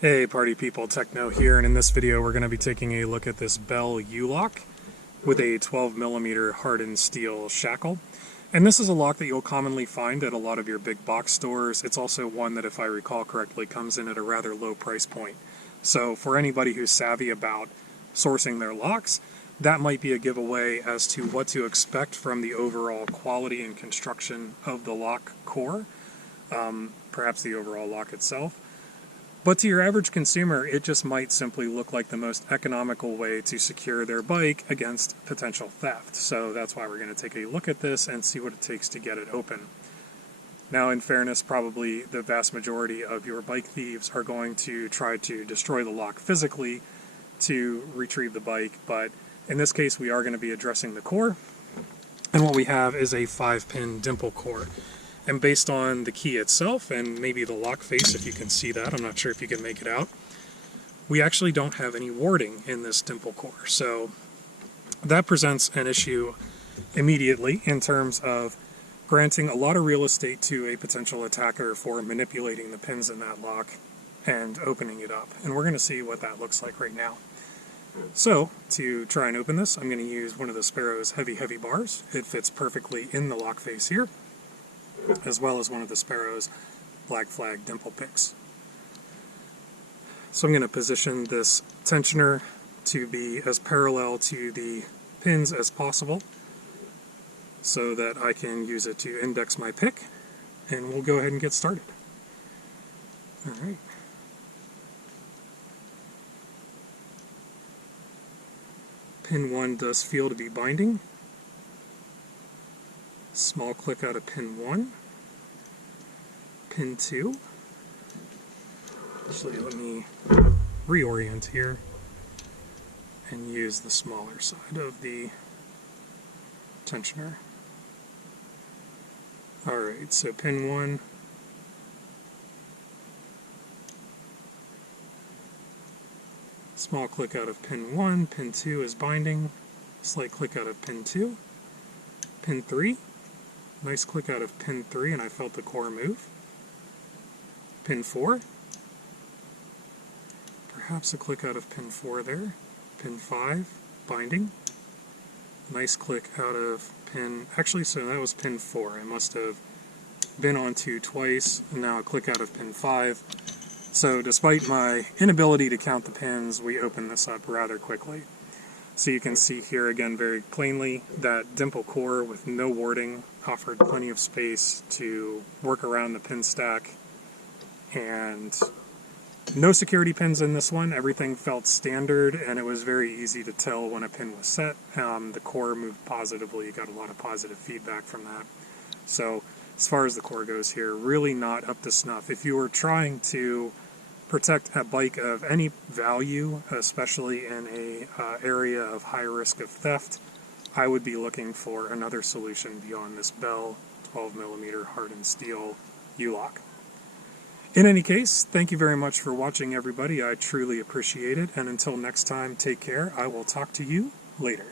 Hey party people, Techno here, and in this video we're going to be taking a look at this Bell U-lock with a 12mm hardened steel shackle. And this is a lock that you'll commonly find at a lot of your big box stores. It's also one that, if I recall correctly, comes in at a rather low price point. So for anybody who's savvy about sourcing their locks, that might be a giveaway as to what to expect from the overall quality and construction of the lock core, perhaps the overall lock itself. But to your average consumer, it just might simply look like the most economical way to secure their bike against potential theft. So that's why we're going to take a look at this and see what it takes to get it open. Now, in fairness, probably the vast majority of your bike thieves are going to try to destroy the lock physically to retrieve the bike, but in this case we are going to be addressing the core. And what we have is a 5-pin dimple core. And based on the key itself, and maybe the lock face, if you can see that, I'm not sure if you can make it out, we actually don't have any warding in this dimple core. So that presents an issue immediately in terms of granting a lot of real estate to a potential attacker for manipulating the pins in that lock and opening it up. And we're going to see what that looks like right now. So to try and open this, I'm going to use one of the Sparrow's heavy bars. It fits perfectly in the lock face here, as well as one of the Sparrow's Black Flag dimple picks. So I'm going to position this tensioner to be as parallel to the pins as possible so that I can use it to index my pick, and we'll go ahead and get started. Alright. Pin 1 does feel to be binding. Small click out of pin 1, pin 2. Actually, let me reorient here and use the smaller side of the tensioner. Alright, so pin 1, small click out of pin 1, pin 2 is binding, slight click out of pin 2, pin 3, nice click out of pin 3, and I felt the core move. Pin 4. Perhaps a click out of pin 4 there. Pin 5, binding. Nice click out of pin... Actually, so that was pin 4. I must have been on 2 twice, and now a click out of pin 5. So despite my inability to count the pins, we open this up rather quickly. So you can see here again very plainly that dimple core with no warding offered plenty of space to work around the pin stack, and no security pins in this one. Everything felt standard, and it was very easy to tell when a pin was set. The core moved positively. You got a lot of positive feedback from that. So as far as the core goes here, really not up to snuff. If you were trying to protect a bike of any value, especially in a area of high risk of theft, I would be looking for another solution beyond this Bell 12mm hardened steel U-lock. In any case, thank you very much for watching, everybody. I truly appreciate it, and until next time, take care. I will talk to you later.